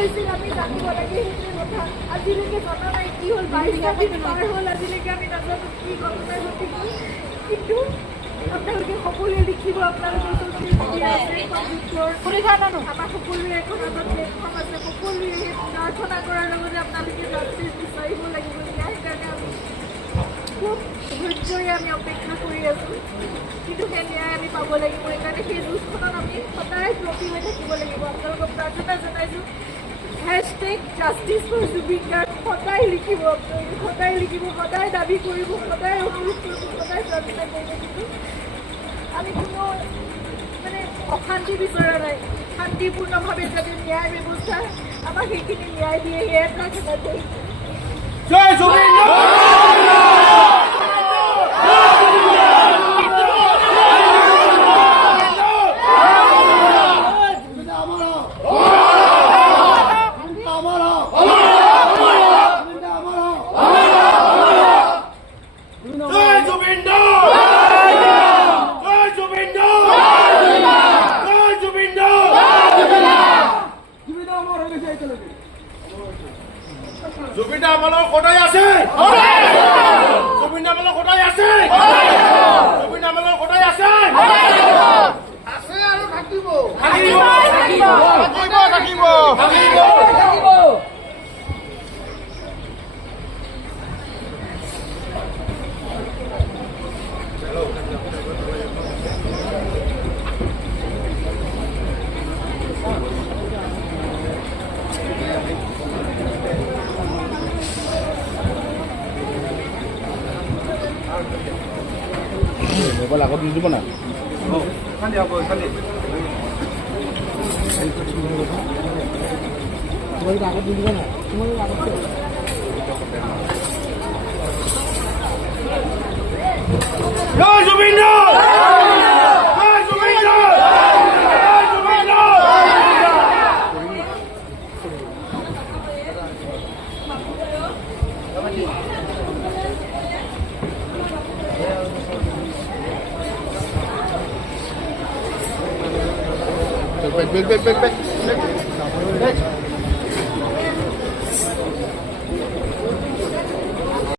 হৈছিল আমি জানিব লাগে সেইটোৱে কথা আজিলৈকে জনা নাই কি হ'ল 22টা দিন পাৰ হ'ল আজিলৈকে আমি নাজানো কি ঘটনা ঘটিল কিন্তু আপোনালোকে সকলোৱে লিখিব আপোনালোকৰ আমাৰ সকলোৰে এখন আগত প্লেটফৰ্ম আছে সকলোৱে সেই প্ৰাৰ্থনা কৰাৰ লগতে আপোনালোকে জাষ্টিচ বিচাৰিব লাগিব সেইকাৰণে আমি খুব ধৈৰ্যৰে আমি অপেক্ষা কৰি আছোঁ কিন্তু সেই ন্যায় আমি পাব লাগিব সেইকাৰণে সেই যুঁজখনত আমি সদায় ব্ৰতী হৈ থাকিব লাগিব আপোনালোকক প্ৰাৰ্থনা জনাইছোঁ #জাষ্টিচ ফৰ জুবিন গাৰ্গ সদায় লিখিব আপোনালোকে সদায় লিখিব সদায় দাবী কৰিব সদায় অনুৰোধ কৰিব সদায় প্ৰাৰ্থনা কৰিব কিন্তু আমি কোনো মানে অশান্তি বিচৰা নাই শান্তিপূৰ্ণভাৱে যাতে ন্যায় ব্যৱস্থা আমাক সেইখিনি ন্যায় দিয়ে সেয়াই প্ৰাৰ্থনা কৰিছোঁ জয় জুবিন জুবিন আমালৰ কোটাই আছে জুবিন আমালৰ কোটাই আছে জুবিন আমালৰ কোটাই আছে আছে আৰু থাকিব থাকিব থাকিব থাকিব থাকিব মোবাইল আগত নিদিব না আগত নিদিব না জুবিন back.